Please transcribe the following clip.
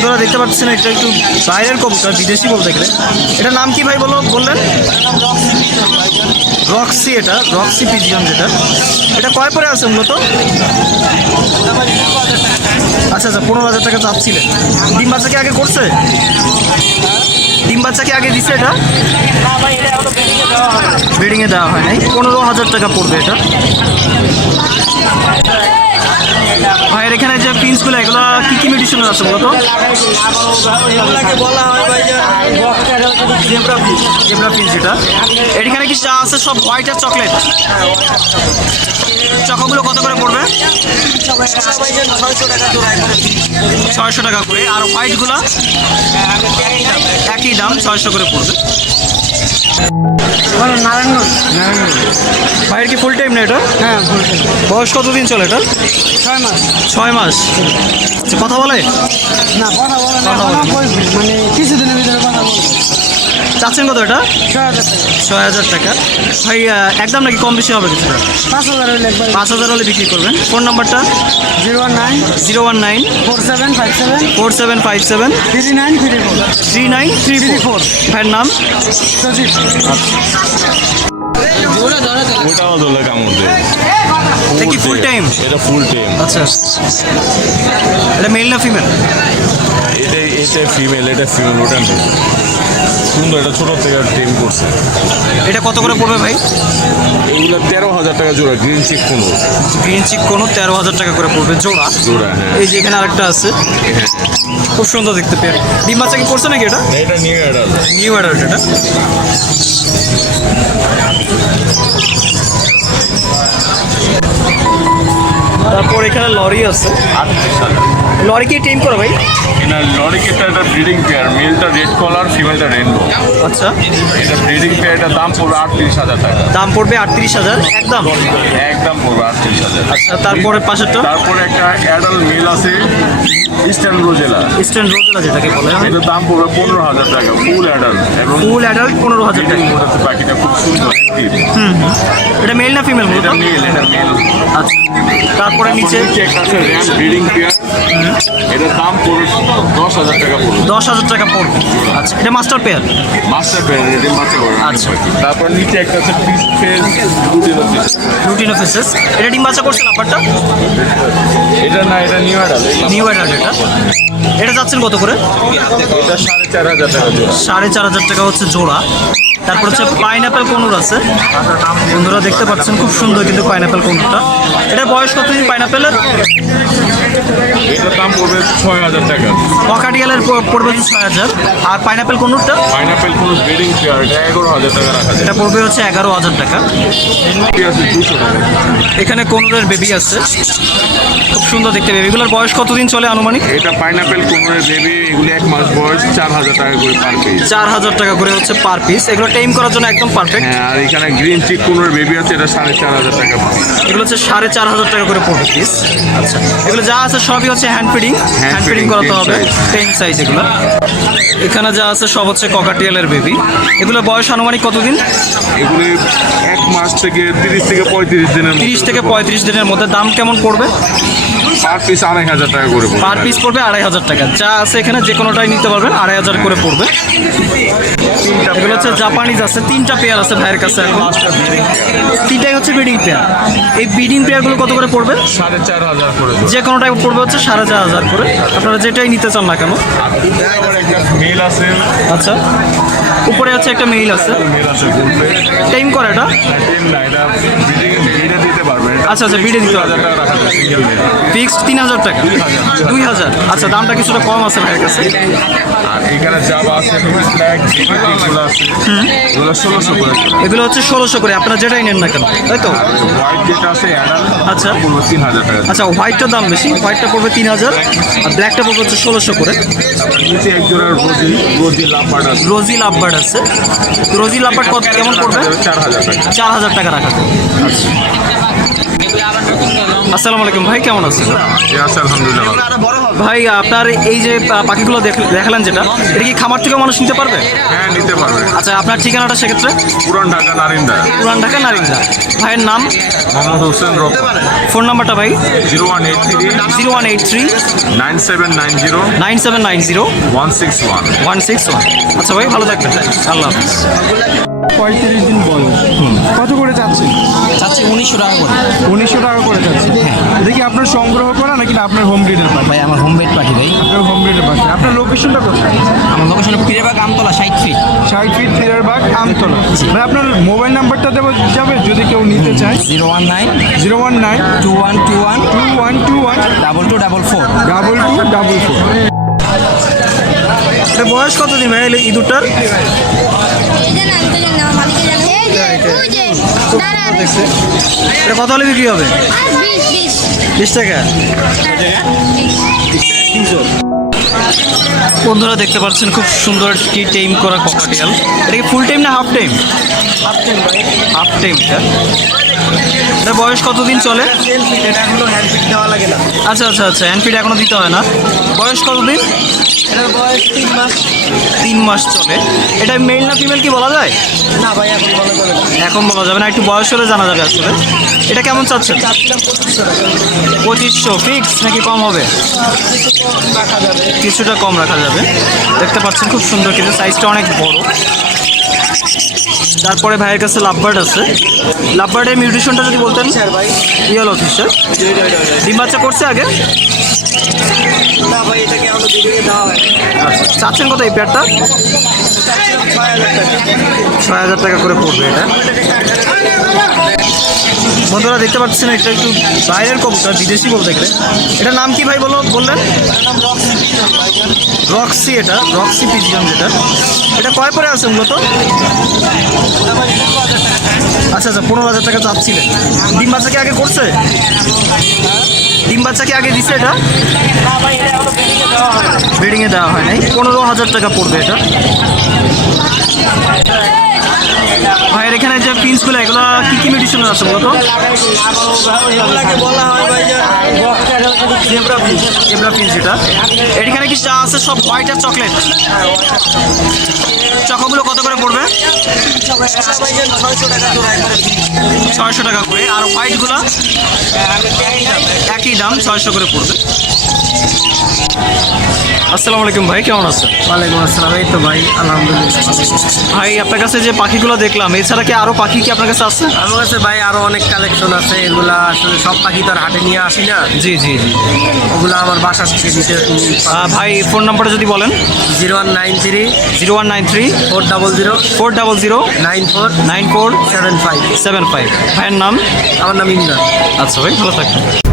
আপনারা দেখতে পাচ্ছেন এটা একটু বাইরের কবুতর, বিদেশি বলতে গেলে। এটার নাম কি ভাই বললেন? রক্সি। এটা রক্সি পিজিয়ন যেটা, এটা কয় পরে আছে মূলত? আচ্ছা আচ্ছা, 15,000 টাকা চাচ্ছিলেন। ডিম বাচ্চা কি আগে করছে? ডিম বাচ্চা কি আগে দিছে? এটা ব্রিডিংয়ে দেওয়া হয় নাই। 15,000 টাকা পড়বে এটা। ভাইয়ের এখানে যে পিন্সগুলো, এগুলো কি কি মেডিসিনের আছে মূলত? Zebra pins. এখানে কি চা আছে সব হোয়াইট আর চকলেট? চকোগুলো কত করে পড়বে? 600 টাকা করে। আর হোয়াইটগুলো একই দাম, 600 করে পড়বে। নারায়ণগঞ্জ। ভাইয়ের কি ফুল টাইম না এটা? হ্যাঁ, বয়স কতদিন চলে এটা? 6 মাস। 6 মাস। আচ্ছা, কথা বলে? না, কথা বলে না, মানে কিছুদিনের ভিতরে কথা বলবে। চাচ্ছেন কত এটা? 6,000 টাকা। 6,000 টাকা। ভাই একদম নাকি কম বেশি হবে কিছুটা? 5,000 হইলে একবার। 5,000 হলে বিক্রি করবেন। ফোন নাম্বারটা? 019 4757 4757 3934 3934। ভাইয়ের নাম? সচিব। ওটাও দোলে কামড় দেয়। এটা কি ফুল টাইম? এটা ফুল টাইম। আচ্ছা, এটা মেল না ফিমেল? এটা ফিমেল, এটা ফিমেল, ওটা মেল। সুন্দর, এটা ছোটো থেকে টেম করছে। এটা কত করে পড়বে ভাই? এগুলো 13,000 টাকা জোড়া। গ্রিন চিক কোনো, গ্রিন চিক কোনো 13,000 টাকা করে পড়বে জোড়া। জোড়া, হ্যাঁ। এই যে এখানে আরেকটা আছে, খুব সুন্দর দেখতে পেয়ে। ডিম বাচ্চা কি করছে নাকি এটা? এটা নিউ অ্যাডাল্ট। নিউ অ্যাডাল্ট এটা। তারপর এখানে লরি আছে। লরি কি টেম করে ভাই? এটা লরিকেটা, এটা ব্রিডিং পেয়ার। মেলটা রেড কলার, ফিমেলটা রেনবো। আচ্ছা, এটা ব্রিডিং পেয়ার। এটার দাম পড়বে 38,000 টাকা। দাম পড়বে 38,000 একদম? একদম পড়বে 38,000। আচ্ছা, তারপরে পাশেরটা? তারপরে একটা অ্যাডাল্ট মেল আছে, ইস্টার্ন রোজেলা। ইস্টার্ন রোজেলা যেটাকে বলে। এটার দাম পড়বে 15,000 টাকা। ফুল অ্যাডাল্ট এবং ফুল অ্যাডাল্ট 15,000 টাকা। পাখিটা খুব সুন্দর। এটা মেল না ফিমেল? এটা মেল, এটা মেল। আচ্ছা, তারপরে নিচে একটা আছে র্যাম ব্রিডিং পেয়ার। এটার দাম পড়বে 10,000 টাকা পড়বে। 10,000 টাকা পড়বে। আচ্ছা, এটা master pair? Master pair, redeem বাচ্চা করে। আচ্ছা। তারপর নিচে একটা আছে পিস ফেস রুটিন অফিসেস। এটা ডিম বাচ্চা করছে ব্যাপারটা? এটা না, এটা নিউ অ্যাডাল্ট। নিউ অ্যাডাল্ট এটা। এটা যাচ্ছেন কত করে? এটা 4,500 টাকা জোড়া। 4,500 টাকা হচ্ছে জোড়া। তারপর হচ্ছে পাইনাপেল কোনুর আছে। বন্ধুরা দেখতে পাচ্ছেন খুব সুন্দর কিন্তু পাইনাপেল কোনুরটা। এটা বয়স কতদিন পাইনাপেলের? এটার দাম পড়বে 6,000 টাকা। ককাটিয়ালের পড়বে 6,000। আর পাইনাপেল কোনুরটা? পাইনাপেল কোনো ব্রিডিং পেয়ার, এটা 11,000 টাকা রাখা যায়। এটা পড়বে হচ্ছে 11,000 টাকা। আছে 200 টাকা। এখানে কোনুরের বেবি আছে, খুব সুন্দর দেখতে। বেবিগুলোর বয়স কতদিন চলে আনুমানিক? এটা পাইনাপেল কোনোর বেবি, এগুলো 1 মাস বয়স, 4,000 টাকা করে পার পিস। 4,000 টাকা করে হচ্ছে পার পিস। এগুলো টেম করার জন্য একদম পারফেক্ট। হ্যাঁ, আর এখানে গ্রিন চিক কোনোর বেবি আছে, এটা 4,500 টাকা পিস। এগুলো হচ্ছে 4,500 টাকা করে পড়বে পিস। আচ্ছা, এগুলো যা আছে সবই হচ্ছে হ্যান্ড ফিডিং করাতে হবে, 10 সাইজ এগুলো। এখানে যা আছে সব হচ্ছে ককাটিয়ালের বেবি। এগুলো বয়স আনুমানিক কতদিন? এগুলি 1 মাস থেকে 30 থেকে 35 দিনের 30 থেকে 35 দিনের মধ্যে। দাম কেমন পড়বে? পার পিস 2,500 টাকা করে পড়বে। পার পিস পড়বে 2,500 টাকা। যা আছে এখানে যে কোনোটাই নিতে পারবেন, 2,500 করে পড়বে। এগুলো হচ্ছে জাপানিজ আছে, 3টা পেয়ার আছে ভাইয়ের কাছে এখন। 3টাই হচ্ছে ব্রিডিং পেয়ার। এই ব্রিডিং পেয়ারগুলো কত করে পড়বে? 4,500 করে। যে কোনোটাই পড়বে হচ্ছে 4,500 করে। আপনারা যেটাই নিতে চান না কেন। আবার একটা মেল আছে। আচ্ছা, উপরে হচ্ছে একটা মেইল আছে। মেল আছে বলতে টাইম করে এটা? টেম না, এটা ব্রিডিং দিতে পারবে। আচ্ছা আচ্ছা, বিডে দিতে হবে। 2,000 টাকা রাখা যায় সিঙ্গেল মেল। ফিক্সড 3,000 টাকা? 2,000। আচ্ছা, দামটা কিছুটা কম আছে ভাইয়ের কাছে। আর এখানে জাবা আছে, ফ্ল্যাগ যেগুলো আছে, এগুলো 1,600 করে। এগুলো হচ্ছে 1,600 করে, আপনারা যেটাই নেন না কেন, তাই তো? হোয়াইট যেটা আছে অ্যাডাল্ট, আচ্ছা পড়বে 3,000 টাকা। আচ্ছা, হোয়াইটটার দাম বেশি, হোয়াইটটা পড়বে 3,000 আর ব্ল্যাকটা পড়বে হচ্ছে 1,600 করে। তারপর নিচে এক জোড়ার রোজি লাভবার্ড আছে। রোজি লাভবার্ড আছে। রোজি লাভবার্ড কত কেমন পড়বে? 4,000 টাকা। 4,000 টাকা রাখা। আচ্ছা, আসসালামু আলাইকুম ভাই, কেমন আছেন? আছে আলহামদুলিল্লাহ ভাই আপনার এই যে পাখিগুলো দেখালেন যেটা, এটা কি খামার থেকে মানুষ নিতে পারবে? হ্যাঁ নিতে পারবে। আচ্ছা, আপনার ঠিকানাটা সেক্ষেত্রে? পুরান ঢাকা নারিন্দা। পুরান ঢাকা নারিন্দা। ভাইয়ের নাম? মোহাম্মদ হোসেন রব। ফোন নাম্বারটা ভাই? 0183 0183 9790 9790 161। 161। আচ্ছা ভাই, ভালো থাকবেন, আল্লাহ হাফিজ। 35 দিন বয়স। কত করে চাচ্ছেন? চাচ্ছি 1900 টাকা করে। 1900 টাকা করে চাচ্ছেন। এটা কি আপনার সংগ্রহ করা নাকি না আপনার হোম ব্রিডের পাখি? ভাই আমার হোম বেড পাখি ভাই। আপনার হোম ব্রিডের পাখি। আপনার লোকেশনটা কোথায়? আমার location Pirebag Amtala 60 feet. 60 feet Firarbag Amtala. ভাই আপনার মোবাইল নাম্বারটা দেওয়া যাবে যদি কেউ নিতে চায়? 019 019 2121 2121 2244। 2244। বয়স কত দিন ভাই ইঁদুরটার? এটা কত হলে বিক্রি হবে? 20 টাকা। বন্ধুরা দেখতে পাচ্ছেন খুব সুন্দর একটি টেইম করা ককাটেল। এটা কি ফুল টাইম না হাফ টাইম? Half time. এটা বয়স কতদিন চলে? আচ্ছা আচ্ছা আচ্ছা, হ্যান্ড ফিড এখনো দিতে হয় না। বয়স কতদিন? 3 মাস চলে। এটা মেল না ফিমেল কি বলা যায়? না ভাই এখন বলা যাবে না, একটু বয়স হলে জানা যাবে আসলে। এটা কেমন চাচ্ছেন? 2500 ফিক্স নাকি কম হবে? কিছুটা কম রাখা যাবে। দেখতে পাচ্ছেন খুব সুন্দর, কিন্তু সাইজটা অনেক বড়। তারপরে ভাইয়ের কাছে লাভবার্ড আছে। লাভবার্ডের মিউটেশনটা যদি বলতেন? Yellow Fischer. ডিম বাচ্চা করছে আগে? না ভাই এটাকে আমরা ভিডিওতে দেওয়া হয়। আচ্ছা, চাচ্ছেন কত এই পেয়ারটা? 6000 টাকা করে পড়বে এটা। বন্ধুরা দেখতে পাচ্ছেন এটা একটু বাইরের কবুতর, বিদেশি বলতে গেলে। এটার নাম কি ভাই বললেন? রক্সি। এটা রক্সি পিজিয়ন যেটা। এটা কয় পরে আছে মূলত? আচ্ছা আচ্ছা, 15,000 টাকা চাচ্ছিলেন। ডিম বাচ্চা কি আগে করছে? ডিম বাচ্চা কি আগে দিছে এটা? ব্রিডিংয়ে দেওয়া হয় নাই। 15,000 টাকা পড়বে এটা। ভাইয়ের এখানে যে পিন্সগুলো, এগুলো কি কি মেডিসিন আছে মূলত? বলা হয় ভাই যে জেব্রা পিন্স যেটা। এখানে কি চা আছে সব হোয়াইট আর চকলেট? চকোগুলো কত করে পড়বে? 600 টাকা করে। আর হোয়াইটগুলো? একই দাম, 600 করে পড়বে। আসসালামু আলাইকুম ভাই, কেমন আছেন? ওয়ালাইকুম আসসালাম। এই তো ভাই আলহামদুলিল্লাহ। ভাই আপনার কাছে যে পাখিগুলো দেখলাম, এছাড়া কি আরও পাখি কি আপনার কাছে আছে? আমার কাছে ভাই আরো অনেক কালেকশন আছে। এগুলা আসলে সব পাখি তো আর হাটে নিয়ে আসি না। জি জি জি। ওগুলো আমার বাসা থেকে দিতে। ভাই ফোন নাম্বারটা যদি বলেন? 0193 0193 400 400 94 94 75। 75। ভাইয়ের নাম? আমার নাম ইন্দ্র। আচ্ছা ভাই, ভালো থাকবেন।